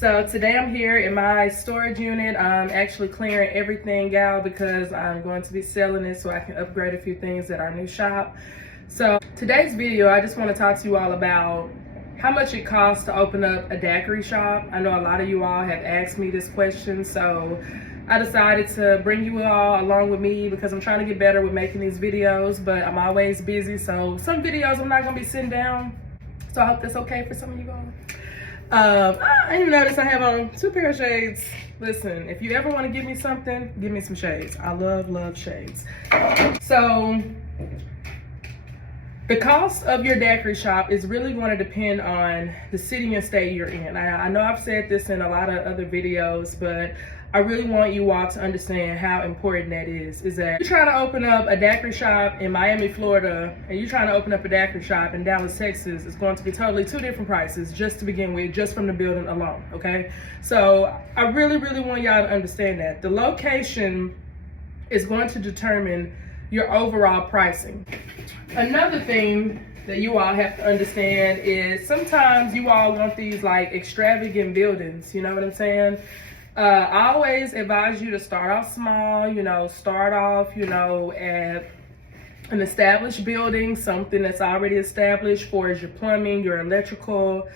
So today I'm here in my storage unit. I'm actually clearing everything out because I'm going to be selling it so I can upgrade a few things at our new shop. So today's video, I just want to talk to you all about how much it costs to open up a daiquiri shop. I know a lot of you all have asked me this question, so I decided to bring you all along with me because I'm trying to get better with making these videos, but I'm always busy. So some videos I'm not going to be sitting down. So I hope that's okay for some of you all. I even noticed I have on 2 pair of shades. Listen, if you ever want to give me something, give me some shades. I love shades. So the cost of your daiquiri shop is really going to depend on the city and state you're in. I know I've said this in a lot of other videos, but I really want you all to understand how important that is that you're trying to open up a daiquiri shop in Miami, Florida, and you're trying to open up a daiquiri shop in Dallas, Texas. It's going to be totally 2 different prices just to begin with, just from the building alone, okay? So I really want y'all to understand that. The location is going to determine your overall pricing. Another thing that you all have to understand is sometimes you all want these like extravagant buildings, you know what I'm saying? I always advise you to start off small, start off, at an established building, something that's already established for your plumbing, your electrical,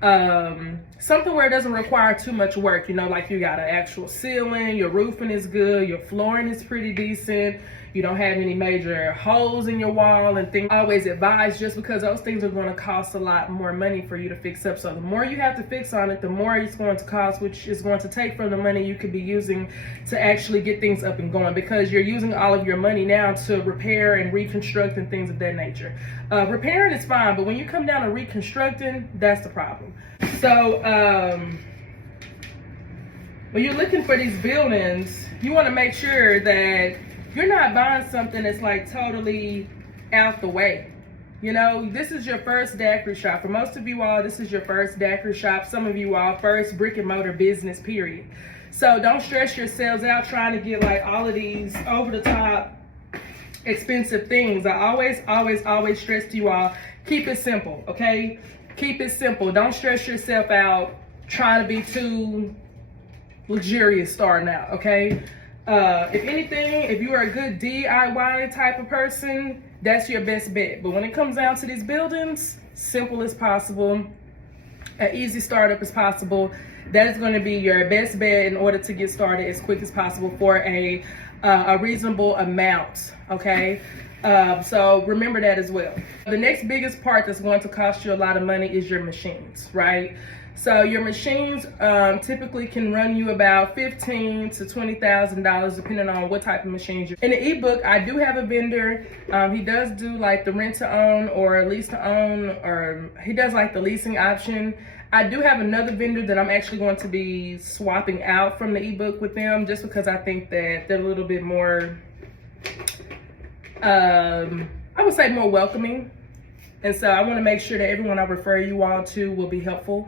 something where it doesn't require too much work, like you got an actual ceiling, your roofing is good, your flooring is pretty decent, you don't have any major holes in your wall and things. I always advise, just because those things are going to cost a lot more money for you to fix up. So the more you have to fix on it, the more it's going to cost, which is going to take from the money you could be using to actually get things up and going, because you're using all of your money now to repair and reconstruct and things of that nature. Repairing is fine, but when you come down to reconstructing, that's the problem. So when you're looking for these buildings, you want to make sure that you're not buying something that's like totally out the way. This is your first daiquiri shop. For most of you all, this is your first daiquiri shop. Some of you all, first brick and mortar business, period. So don't stress yourselves out trying to get like all of these over the top expensive things. I always stress to you all, keep it simple, okay? Keep it simple. Don't stress yourself out trying to be too luxurious starting out, okay? If anything, if you are a good DIY type of person, that's your best bet. But when it comes down to these buildings, simple as possible, an easy startup as possible, that is going to be your best bet in order to get started as quick as possible for a reasonable amount, okay? So remember that as well. The next biggest part that's going to cost you a lot of money is your machines, right? So your machines typically can run you about $15,000 to $20,000 depending on what type of machines you're. In the ebook, I do have a vendor. He does do like the rent to own or lease to own, or he does like the leasing option. I do have another vendor that I'm actually going to be swapping out from the ebook with them, just because I think that they're a little bit more, I would say more welcoming. And so I want to make sure that everyone I refer you all to will be helpful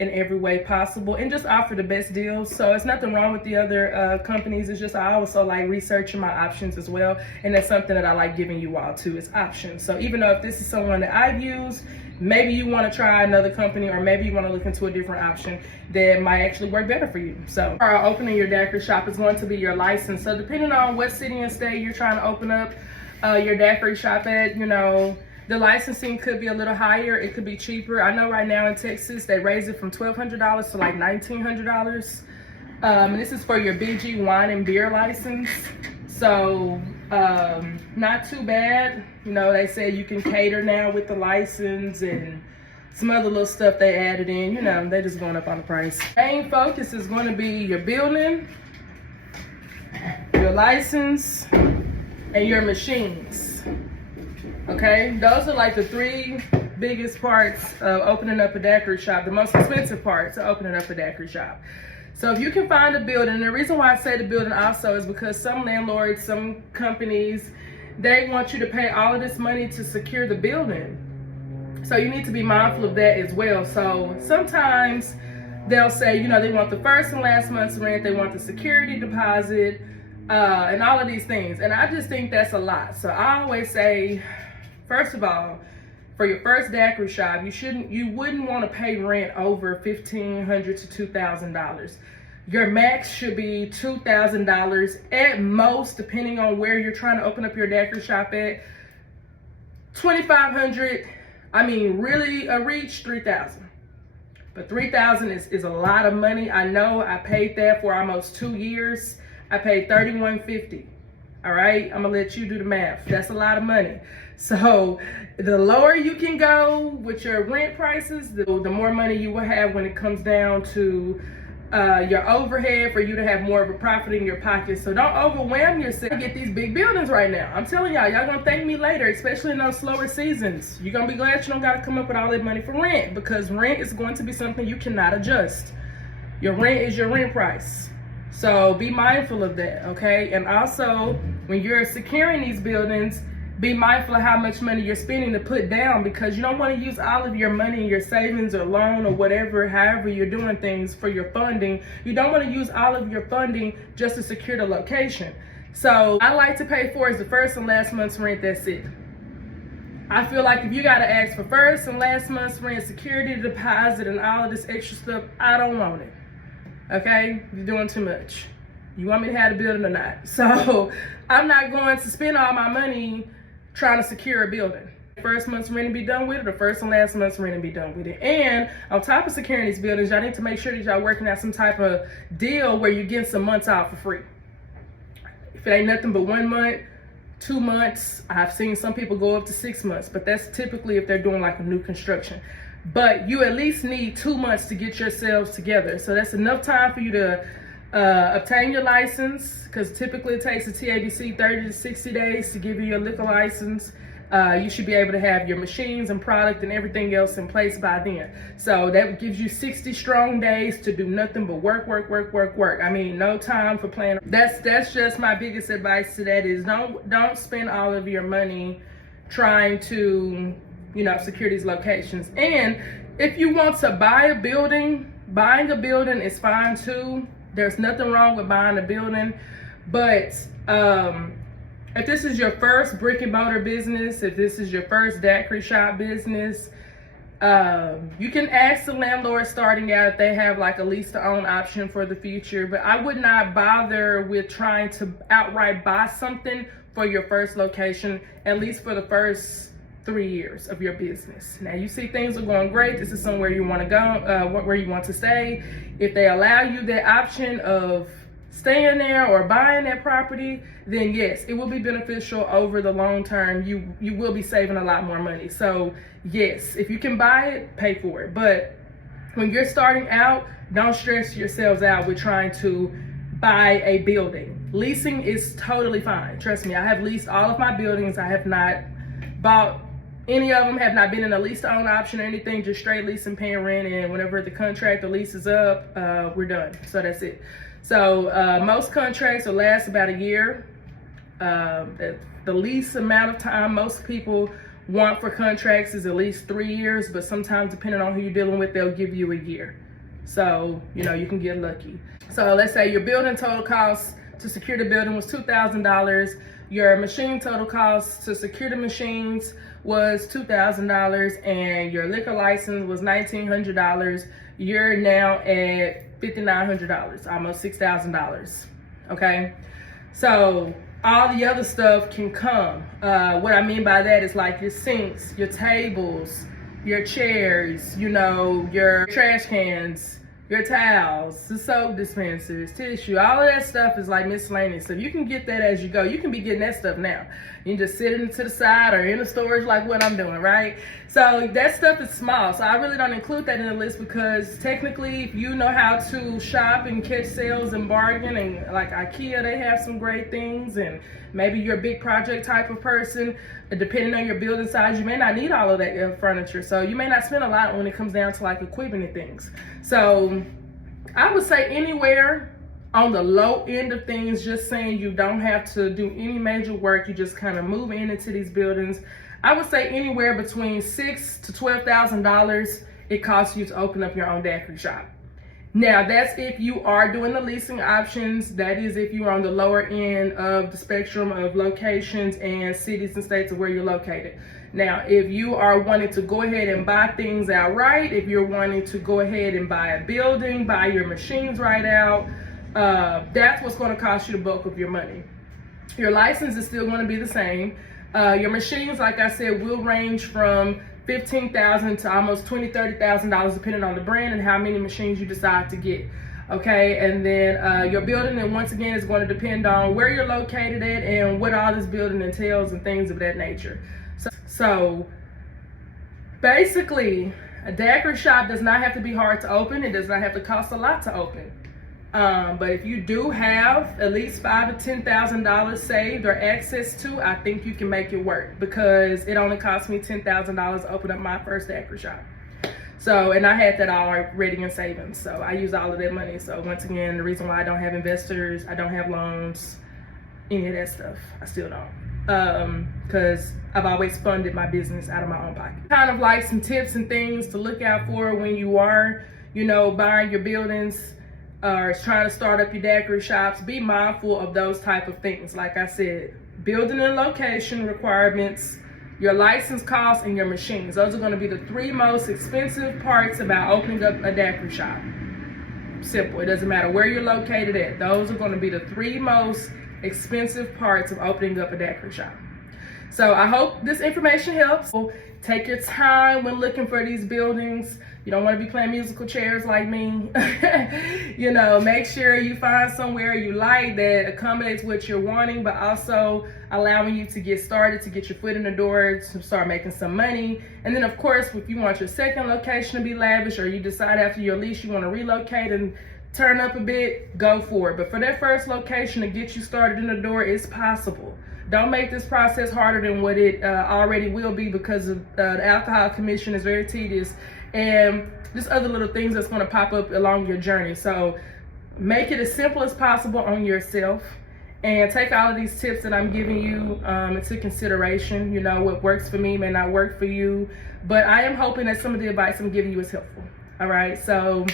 in every way possible and just offer the best deals. So it's nothing wrong with the other companies. It's just I also like researching my options as well, and that's something that I like giving you all too, is options. So even though if this is someone that I've used, maybe you want to try another company, or maybe you want to look into a different option that might actually work better for you. So opening your daiquiri shop is going to be your license. So depending on what city and state you're trying to open up your daiquiri shop at, the licensing could be a little higher. It could be cheaper. I know right now in Texas, they raise it from $1,200 to like $1,900. And this is for your BG wine and beer license. So not too bad. They say you can cater now with the license and some other little stuff they added in. They're just going up on the price. Main focus is going to be your building, your license, and your machines. Okay, those are like the 3 biggest parts of opening up a daiquiri shop, the most expensive parts of opening up a daiquiri shop. So if you can find a building, and the reason why I say the building also is because some landlords, some companies, they want you to pay all of this money to secure the building. So you need to be mindful of that as well. So sometimes they'll say, they want the first and last month's rent, they want the security deposit, and all of these things. And I just think that's a lot. So I always say, first of all, for your first daiquiri shop, you wouldn't want to pay rent over $1,500 to $2,000. Your max should be $2,000 at most, depending on where you're trying to open up your daiquiri shop at. $2,500, I mean, really a reach, $3,000. But $3,000 is a lot of money. I know I paid that for almost 2 years. I paid $3,150. All right, I'm gonna let you do the math. That's a lot of money. So the lower you can go with your rent prices, the more money you will have when it comes down to your overhead, for you to have more of a profit in your pocket. So don't overwhelm yourself. Get these big buildings right now. I'm telling y'all gonna thank me later, especially in those slower seasons. You're gonna be glad you don't gotta come up with all that money for rent, because rent is going to be something you cannot adjust. Your rent is your rent price. So be mindful of that, okay? And also, when you're securing these buildings, be mindful of how much money you're spending to put down, because you don't want to use all of your money, your savings or loan or whatever, however you're doing things for your funding. You don't want to use all of your funding just to secure the location. So I like to pay for is the first and last month's rent, that's it. I feel like if you got to ask for first and last month's rent, security deposit, and all of this extra stuff, I don't want it. Okay, you're doing too much. You want me to have the building or not? So I'm not going to spend all my money trying to secure a building. First month's rent to be done with it, or first and last month's rent to be done with it. And on top of securing these buildings, y'all need to make sure that y'all working out some type of deal where you're getting some months out for free. If it ain't nothing but 1 month, 2 months, I've seen some people go up to 6 months, but that's typically if they're doing like a new construction. But you at least need 2 months to get yourselves together. So that's enough time for you to obtain your license, because typically it takes a TABC 30 to 60 days to give you your liquor license. You should be able to have your machines and product and everything else in place by then. So that gives you 60 strong days to do nothing but work. I mean, no time for playing. That's just my biggest advice to that is don't spend all of your money trying to, secure these locations. And if you want to buy a building, buying a building is fine too. There's nothing wrong with buying a building, but if this is your first brick and mortar business, if this is your first daiquiri shop business, you can ask the landlord starting out if they have like a lease to own option for the future, but I would not bother with trying to outright buy something for your first location, at least for the first 3 years of your business. Now you see things are going great, this is somewhere you want to go, where you want to stay. If they allow you the option of staying there or buying that property, then yes, it will be beneficial over the long term. You will be saving a lot more money. So yes, if you can buy it, pay for it. But when you're starting out, don't stress yourselves out with trying to buy a building. Leasing is totally fine. Trust me, I have leased all of my buildings. I have not bought any of them, have not been in a lease to own option or anything, just straight lease and paying rent, and whenever the contract, the lease is up, we're done. So that's it. So most contracts will last about a year. The least amount of time most people want for contracts is at least 3 years, but sometimes depending on who you're dealing with, they'll give you a year. So, you can get lucky. So let's say your building total cost to secure the building was $2,000. Your machine total cost to secure the machines was $2,000, and your liquor license was $1,900. You're now at $5,900, almost $6,000. Okay, so all the other stuff can come. What I mean by that is like your sinks, your tables, your chairs, your trash cans, your towels, the soap dispensers, tissue, all of that stuff is like miscellaneous. So you can get that as you go. You can be getting that stuff now. You can just sit it to the side or in the storage like what I'm doing, right? So that stuff is small. So I really don't include that in the list, because technically if you know how to shop and catch sales and bargain, and like IKEA, they have some great things, and maybe you're a big project type of person, depending on your building size, you may not need all of that furniture. So you may not spend a lot when it comes down to like equipment and things. So I would say anywhere on the low end of things, just saying you don't have to do any major work, you just kind of move into these buildings. I would say anywhere between $6,000 to $12,000 it costs you to open up your own daiquiri shop. Now that's if you are doing the leasing options. That is if you are on the lower end of the spectrum of locations and cities and states of where you're located. Now, if you are wanting to go ahead and buy things outright, if you're wanting to go ahead and buy a building, buy your machines right out, that's what's going to cost you the bulk of your money. Your license is still going to be the same. Your machines, like I said, will range from $15,000 to almost $20,000, $30,000 depending on the brand and how many machines you decide to get. Okay, and then your building, and once again, is going to depend on where you're located at and what all this building entails and things of that nature. So basically, a daiquiri shop does not have to be hard to open. It does not have to cost a lot to open. But if you do have at least $5,000 to $10,000 saved or access to, I think you can make it work, because it only cost me $10,000 to open up my first daiquiri shop. So, and I had that already in savings. So I used all of that money. So once again, the reason why I don't have investors, I don't have loans, any of that stuff, I still don't. Because I've always funded my business out of my own pocket. Kind of like some tips and things to look out for when you are, buying your buildings or trying to start up your daiquiri shops. Be mindful of those type of things. Like I said, building and location requirements, your license costs, and your machines. Those are going to be the three most expensive parts about opening up a daiquiri shop. Simple. It doesn't matter where you're located at. Those are going to be the three most expensive parts of opening up a daiquiri shop. So I hope this information helps. Take your time when looking for these buildings. You don't want to be playing musical chairs like me. Make sure you find somewhere you like that accommodates what you're wanting, but also allowing you to get started, to get your foot in the door, to start making some money. And then of course, if you want your second location to be lavish, or you decide after your lease you want to relocate and turn up a bit, go for it. But for that first location to get you started in the door, it's possible. Don't make this process harder than what it already will be, because of, the alcohol commission is very tedious, and just other little things that's going to pop up along your journey. So make it as simple as possible on yourself, and take all of these tips that I'm giving you into consideration. What works for me may not work for you, but I am hoping that some of the advice I'm giving you is helpful. All right, so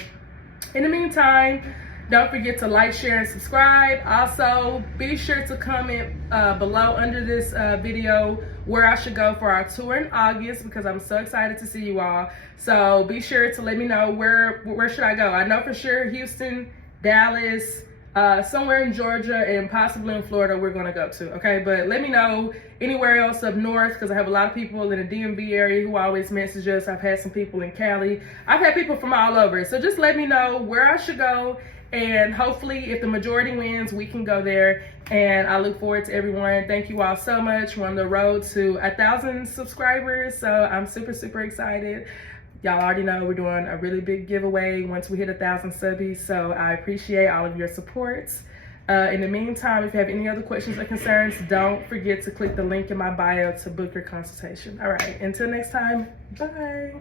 in the meantime, don't forget to like, share, and subscribe. Also, be sure to comment below under this video where I should go for our tour in August, because I'm so excited to see you all. So be sure to let me know where should I go. I know for sure Houston, Dallas, somewhere in Georgia, and possibly in Florida we're going to go to. Okay, but let me know anywhere else up north, because I have a lot of people in the DMV area who always message us. I've had some people in Cali. I've had people from all over. So just let me know where I should go, and hopefully if the majority wins, we can go there. And I look forward to everyone. Thank you all so much. We're on the road to 1,000 subscribers, so I'm super, super excited. Y'all already know we're doing a really big giveaway once we hit 1,000 subbies, so I appreciate all of your support. In the meantime, if you have any other questions or concerns, don't forget to click the link in my bio to book your consultation. All right, until next time, bye.